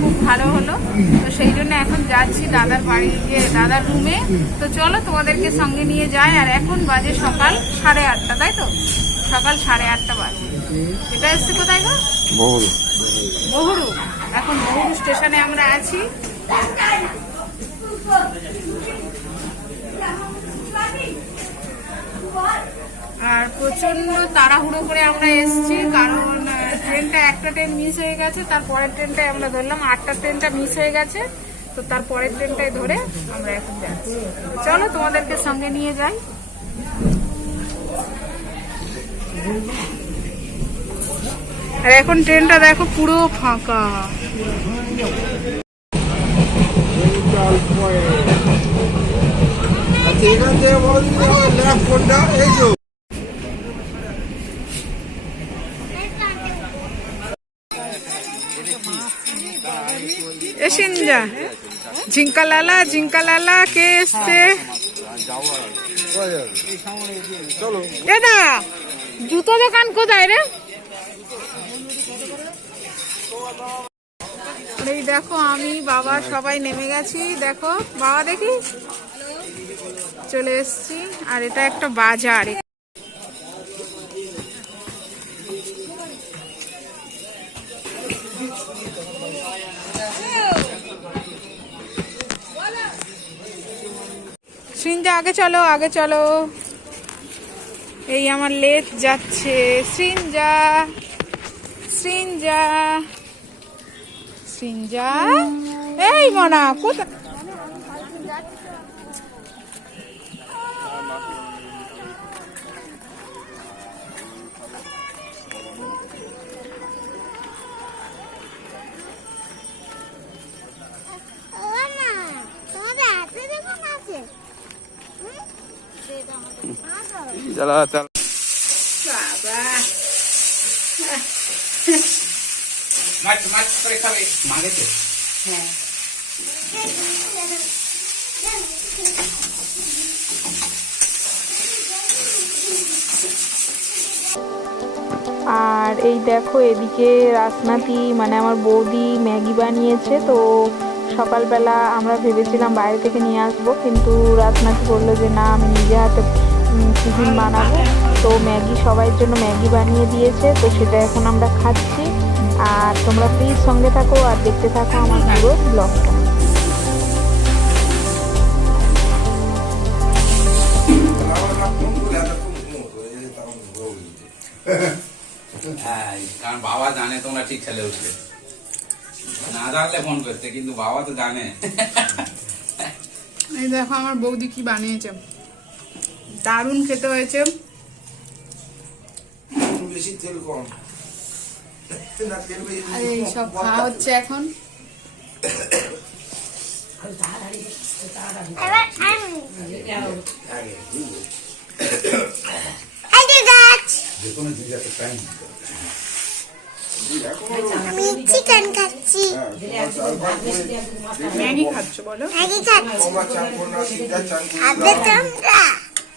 খুব ভালো হলো। তো সেই জন্য এখন যাচ্ছি দাদার বাড়ি গিয়ে দাদার রুমে তো চলো তোমাদেরকে সঙ্গে নিয়ে যাই। আর এখন বাজে সকাল সাড়ে আটটা তাই তো? সকাল সাড়ে আটটা বাজে। এটা এসছে কোথায় গো? বহুল বহুরু এখন বহুরু স্টেশনে আমরা আছি। আর প্রচণ্ড তাড়াহুড়ো করে আমরা এসেছি কারণ ট্রেনটা একটা ট্রেন মিস হয়ে গেছে তারপরের ট্রেনটাই আমরা ধরলাম আটটা ট্রেনটা মিস হয়ে গেছে, তো তারপরের ট্রেনটাই ধরে আমরা এখন যাচ্ছি। চলো তোমাদেরকে সঙ্গে নিয়ে যাই। আর এখন ট্রেনটা দেখো পুরো ফাঁকা। আচ্ছা এখান থেকে ল্যাপ কোনটা? এই এসিন যা ঝিঙ্কা লালা ঝিঙ্কা লালা কে এসছে? দাদা, জুতো দোকান কোথায় রে? এই দেখো আমি, বাবা সবাই নেমে গেছি। দেখো, বাবা দেখি? চলে এসছি। আর এটা একটা বাজার। সৃঞ্জা, আগে চলো আগে চলো। এই আমার লেট যাচ্ছে। সৃঞ্জা সৃঞ্জা সৃঞ্জা? এই মনা, কোথায়? চালা হ্যাঁ আর এই দেখো এদিকে রাসনাতি মানে আমার বৌদি ম্যাগি বানিয়েছে তো সকালবেলা আমরা ভেবেছিলাম বাইরে থেকে নিয়ে আসব কিন্তু রাসনাতি বলল যে না আমি নিজে হাতে টিফিন বানাবো। তো ম্যাগি সবাই জন্য ম্যাগি বানিয়ে দিয়েছে তো সেটা এখন আমরা খাচ্ছি। আর তোমরা প্লিজ সঙ্গে থাকো আর দেখতে থাকো আমার পুরো ব্লগটা হ্যাঁ কারণ বাবা জানে তোমরা ঠিক খেলে উঠবে না জানলে ফোন করতে কিন্তু বাবা তো জানে। এই দেখো আমার বৌদি কি বানিয়েছে। দারুণ খেতে হয়েছে। বেশি তেল কম। না তেল বেশি আর এই সব খাওয়া হচ্ছে এখন। চিকেন খাচ্ছি। ম্যাগি খাচ্ছ বলো। ম্যাগি খাচ্ছি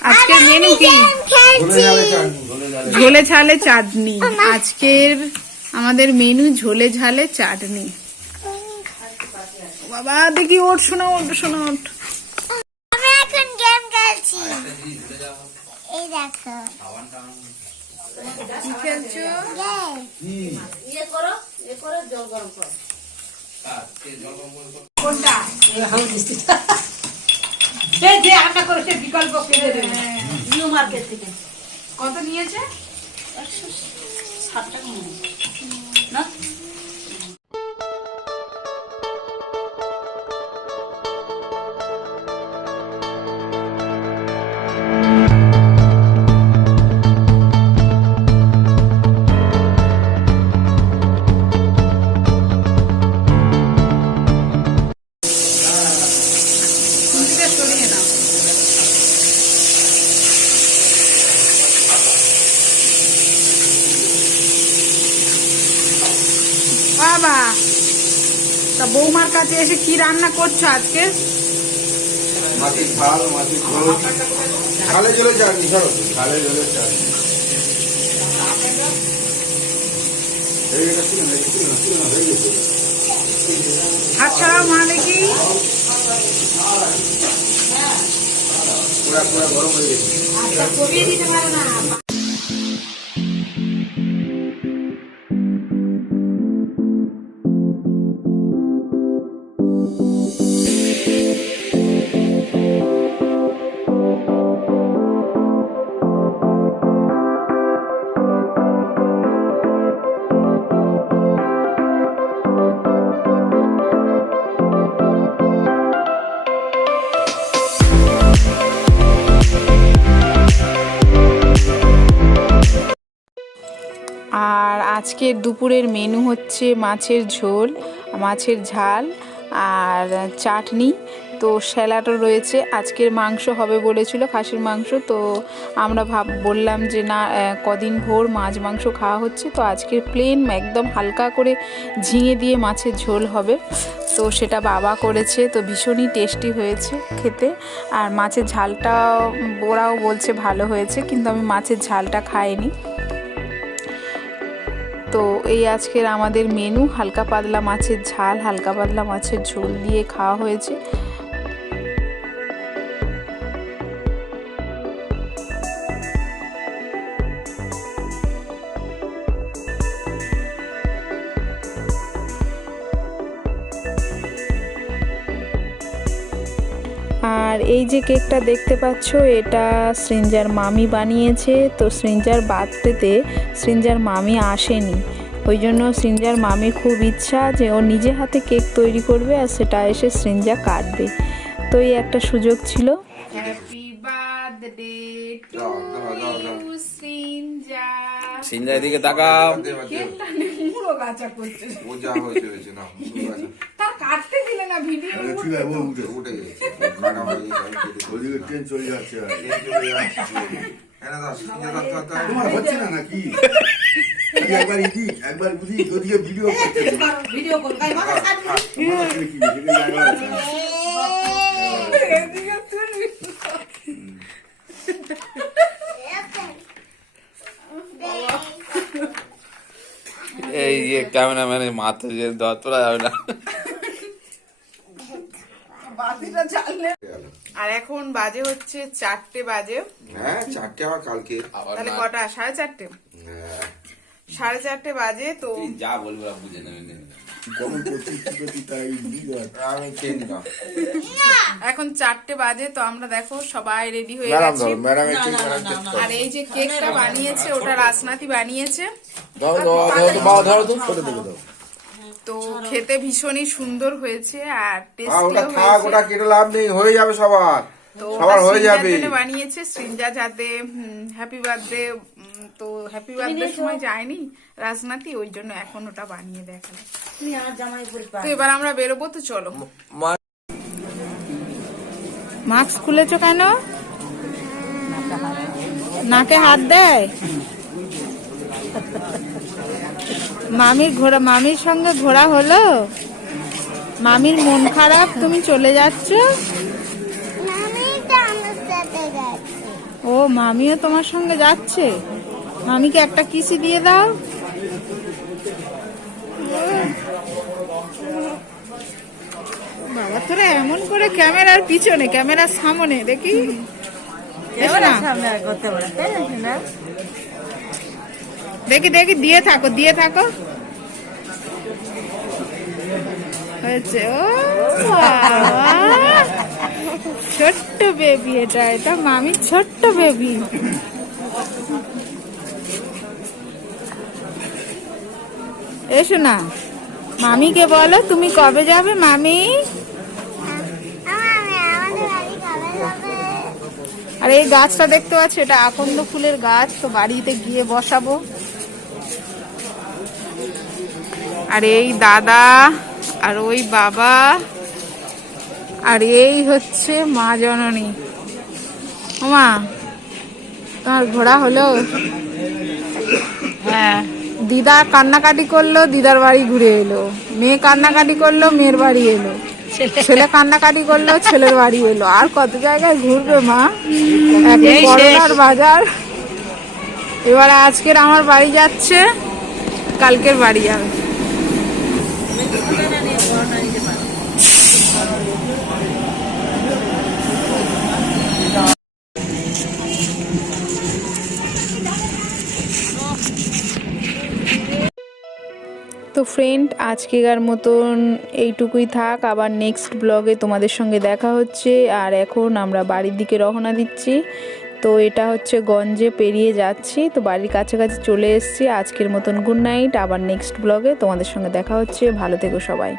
আজকের মেনু কি? ঝোলে ঝালে চাটনি আজকের আমাদের মেনু ঝোলে ঝালে চাটনি। বাবা দেখি ওঠ শোনা ওঠ শোনা ওঠ। আমি এখন গেম খেলছি। এই দেখো। কি. হ্যাঁ, কে? জল গরম করে। করো। দেবে। নিউ মার্কেট থেকে। কত নিয়েছে? ষাট টাকা না? বৌমার কাছে এসে কি রান্না করছ আজকে। হাত ছাড়াও মা দেখি। পুরা পুরা গরম হয়ে গেছে। আজকের দুপুরের মেনু হচ্ছে মাছের ঝোল, মাছের ঝাল আর চাটনি। তো স্যালাডও রয়েছে। আজকের মাংস হবে বলেছিল খাসির মাংস। তো আমরা ভাব, বললাম যে না কদিন ভোর মাছ মাংস খাওয়া হচ্ছে। তো আজকের প্লেন একদম হালকা করে ঝিঙে দিয়ে মাছের ঝোল হবে। তো সেটা বাবা করেছে। তো ভীষণই টেস্টি হয়েছে খেতে। আর মাছের ঝালটা ওরাও বলছে ভালো হয়েছে। কিন্তু আমি মাছের ঝালটা খাইনি। তো এই আজকের আমাদের মেনু হালকা পাতলা মাছের ঝাল, হালকা পাতলা মাছের ঝোল দিয়ে খাওয়া হয়েছে। আর এই যে কেকটা দেখতে পাচ্ছ, এটা সৃঞ্জার মামি বানিয়েছে। তো সৃঞ্জার বার্থডেতে সৃঞ্জার মামি আসেনি। ওই জন্য সৃঞ্জার মামি খুব ইচ্ছা যে ও নিজে হাতে কেক তৈরি করবে আর সেটা এসে সৃঞ্জা কাটবে। তো এই একটা সুযোগ ছিল। Birthday to. You Srinja Sinja এদিকে তাকাও দে, দে। গাছা করছে ও যা হয়েছে হয়েছে না তার কাটতে দিলে না ভিডিও ঠিক আছে, ও উঠে উঠে গেছে। ওদিকে ট্রেন চলে যাচ্ছে আর। চলে যাচ্ছে। হ্যাঁ। তোমার হচ্ছে না নাকি একবার ইদি একবার বুঝি ওদিকে ভিডিও করছে তো। ভিডিও কল গাই মাথা আসলে কি এদিকে জায়গা আছে না। এদিকে তুলবি। এই যে ক্যামেরাম্যানের মাথা যে দতরা যাবে না। আর এখন বাজে হচ্ছে চারটে বাজে। হ্যাঁ চারটে আবার কালকে। তাহলে কটা? সাড়ে চারটে? হ্যাঁ। সাড়ে চারটে বাজে তো যা বলব বুঝে নেবে। এখন চারটে বাজে তো আমরা দেখো সবাই রেডি হয়ে গেছি আর এই যে কেকটা বানিয়েছে ওটা রাসনাতি বানিয়েছে তো, বাবা ধরো তো ছোট থেকে দাও তো খেতে ভীষণই সুন্দর হয়েছে আর হ্যাঁ ওটা কেটে লাভ নেই হয়ে যাবে সবার তো সবার হয়ে যাবে বানিয়েছে সৃঞ্জা যাতে হ্যাপি বার্থডে তো হ্যাপি বার্থডে সময় যায়নি রাজনাতি ওই জন্য এখন ওটা বানিয়ে দেখাল। তো এবার আমরা বেরোবো তো চলো। মাস্ক খুলেছো কেন? নাকে হাত দেয়? মামির ঘোরা মামির সঙ্গে ঘোরা হলো? মামির মন খারাপ তুমি চলে যাচ্ছি? ও মামিও তোমার সঙ্গে যাচ্ছে? মামিকে একটা কিসি দিয়ে দাও। বাবা তোরা এমন করে ক্যামেরার পিছনে ক্যামেরার সামনে দেখি। দেখি দেখি দিয়ে থাকো দিয়ে থাকো। হয়েছে ও বাবা। ছোট্ট বেবি এটা এটা মামি ছোট্ট বেবি এসো না মামিকে বলো তুমি কবে যাবে মামি? আর এই গাছটা দেখতে পাচ্ছ এটা আকন্দ ফুলের গাছ তো বাড়িতে গিয়ে বসাবো। আর এই দাদা আর ওই বাবা আর এই হচ্ছে মা জননী। মা তোমার ঘোড়া হলো? হ্যাঁ। দিদা কান্নাকাটি করল দিদার বাড়ি ঘুরে এলো। মেয়ে কান্নাকাটি করল মেয়ের বাড়ি এলো। ছেলে। কান্নাকাটি করল ছেলের বাড়ি এলো। আর কত জায়গায় ঘুরবে মা? বাজার। এবারে আজকের আমার বাড়ি যাচ্ছে কালকের বাড়ি যাবে। তো ফ্রেন্ড আজকেকার মতন এইটুকুই থাক। আবার নেক্সট ব্লগে তোমাদের সঙ্গে দেখা হচ্ছে। আর এখন আমরা বাড়ির দিকে রওনা দিচ্ছি। তো এটা হচ্ছে গঞ্জে পেরিয়ে যাচ্ছি। তো বাড়ির কাছাকাছি চলে এসেছি। আজকের মতন গুড নাইট আবার নেক্সট ব্লগে তোমাদের সঙ্গে দেখা হচ্ছে। ভালো থেকো সবাই।